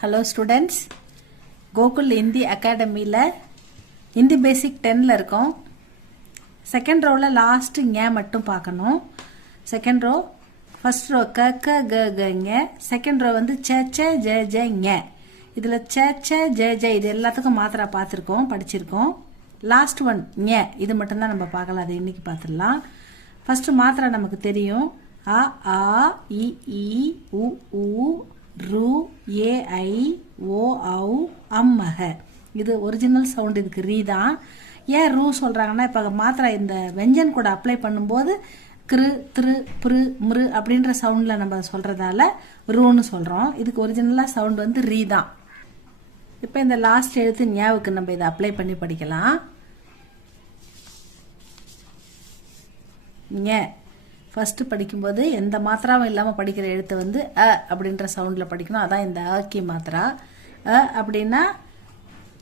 Hello students, Gokul Hindi அகாடமியில் ஹிந்தி பேசிக் 10ல் இருக்கோம். Second ரோவில் last ஞ மட்டும் பார்க்கணும். செகண்ட் ரோ ஃபர்ஸ்ட் ரோ க க க கங்க, செகண்ட் ரோ வந்து ச ச ஜ ஜ ஞ. இதில் ச ச ஜ ஜ இது எல்லாத்துக்கும் மாத்திரா பார்த்துருக்கோம், படிச்சிருக்கோம். லாஸ்ட் ஒன் ஞ, இது மட்டும்தான் நம்ம பார்க்கலாம். அது இன்னைக்கு பார்த்துடலாம். ஃபர்ஸ்ட் மாத்திரா நமக்கு தெரியும். அ ஆ இ ஈ உ ஊ ரு ஏ ஐ ஓ ஔ அம்மக. இது ஒரிஜினல் சவுண்ட். இதுக்கு ரீ தான். ஏன் ரூ சொல்கிறாங்கன்னா, இப்போ மாத்திரை இந்த வெஞ்சன் கூட அப்ளை பண்ணும்போது கிரு திரு பிரு மிரு அப்படின்ற சவுண்டில் நம்ம சொல்கிறதால ரூன்னு சொல்கிறோம். இதுக்கு ஒரிஜினலாக சவுண்ட் வந்து ரீ தான். இப்போ இந்த லாஸ்ட் எழுத்து ஞாவுக்கு நம்ம இதை அப்ளை பண்ணி படிக்கலாம். ஞ ஃபர்ஸ்ட் படிக்கும்போது எந்த மாத்திராவும் இல்லாமல் படிக்கிற எழுத்து வந்து அ அப்படின்ற சவுண்டில் படிக்கணும். அதான் இந்த அக்கி மாத்திரா. அ அப்படின்னா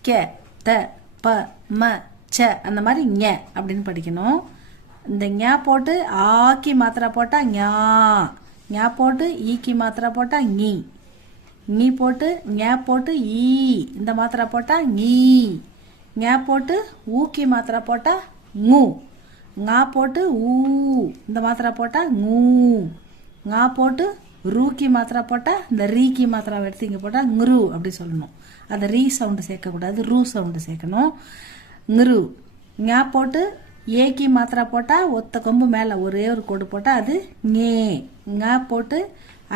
கே த ப ம ச அந்த மாதிரி ஞ அப்படின்னு படிக்கணும். இந்த ஞ போட்டு ஆக்கி மாத்திரா போட்டால் ஞா, ஞ போட்டு ஈக்கி மாத்திரா போட்டால் ஞி, ஞி போட்டு ஞ போட்டு ஈ இந்த மாத்திரா போட்டால் ஞீ, ஞ போட்டு ஊக்கி மாத்திரா போட்டால் ஞு, ஞா போட்டு ஊ இந்த மாத்திரா போட்டால் ஞூ, ஞா போட்டு ரூக்கி மாத்திரா போட்டால் இந்த ரீக்கி மாத்திராவை எடுத்து இங்கே போட்டால் ங்ரு அப்படி சொல்லணும். அதை ரீ சவுண்டு சேர்க்கக்கூடாது, ரூ சவுண்டு சேர்க்கணும். ங்ரு. ஞா போட்டு ஏக்கி மாத்திரா போட்டால் ஒத்த கொம்பு மேலே ஒரே ஒரு கோடு போட்டால் அது ஞே. ஞா போட்டு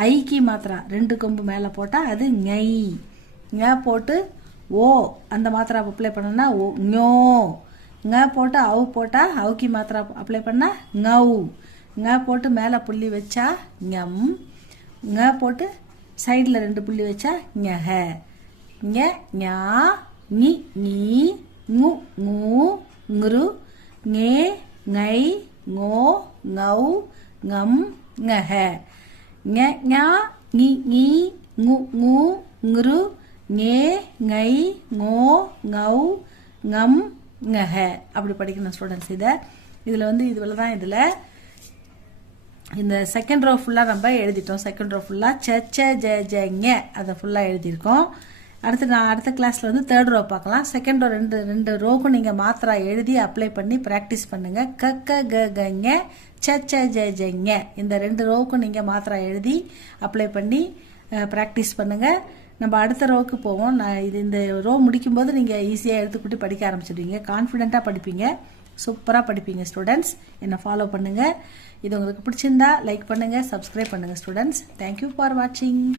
ஐக்கி மாத்திரா 2 கொம்பு மேலே போட்டால் அது ஞை. ஞா போட்டு ஓ அந்த மாத்திரா அப்ளை பண்ணோன்னா ஓ ஞோ. ஞ போட்டு அவு போட்டால் அவுக்கி மாத்திரா அப்ளை பண்ணால் ஞௌ. ஞ போட்டு மேலே புள்ளி வச்சா ஞம். ஞ போட்டு சைடில் 2 புள்ளி வச்சா ஞஹ. ஞ ஞா ஞி ஞீ ஞு ஞூ ங்ரு ஞே ஞை ஞோ ஞௌ ஞம் ஞஹ. ஞ ஞா ஞி ஞீ ஞு ஞூ ங்ரு ஞே ஞை ஞோ ஞௌ ஞம் ஞஹ அப்படி படிக்கணும் ஸ்டூடெண்ட்ஸ். இதில் வந்து இதில் தான் இதில் இந்த செகண்ட் ரோ ஃபுல்லாக நம்ம எழுதிட்டோம். செகண்ட் ரோ ஃபுல்லாக ச ச ஜ ஜ ஞ அதை ஃபுல்லாக எழுதியிருக்கோம். அடுத்த கிளாஸில் வந்து தேர்ட் ரோ பார்க்கலாம். செகண்ட் ரோ ரெண்டு ரோக்கும் நீங்கள் மாத்திரா எழுதி அப்ளை பண்ணி ப்ராக்டிஸ் பண்ணுங்கள். க க க க ஞ ச ச ஜ ஜ ஞ இந்த 2 ரோவுக்கும் நீங்கள் மாத்திரா எழுதி அப்ளை பண்ணி ப்ராக்டிஸ் பண்ணுங்கள். நம்ம அடுத்த ரோவுக்கு போவோம். நான் இந்த ரோ முடிக்கும்போது நீங்கள் ஈஸியாக எடுத்துக்கிட்டு படிக்க ஆரம்பிச்சிடுவீங்க. கான்ஃபிடென்ட்டாக படிப்பீங்க, சூப்பராக படிப்பீங்க ஸ்டூடெண்ட்ஸ். என்னை ஃபாலோ பண்ணுங்கள். இது உங்களுக்கு பிடிச்சிருந்தா லைக் பண்ணுங்கள், சப்ஸ்கிரைப் பண்ணுங்கள் ஸ்டூடெண்ட்ஸ். தேங்க்யூ ஃபார் வாட்சிங்.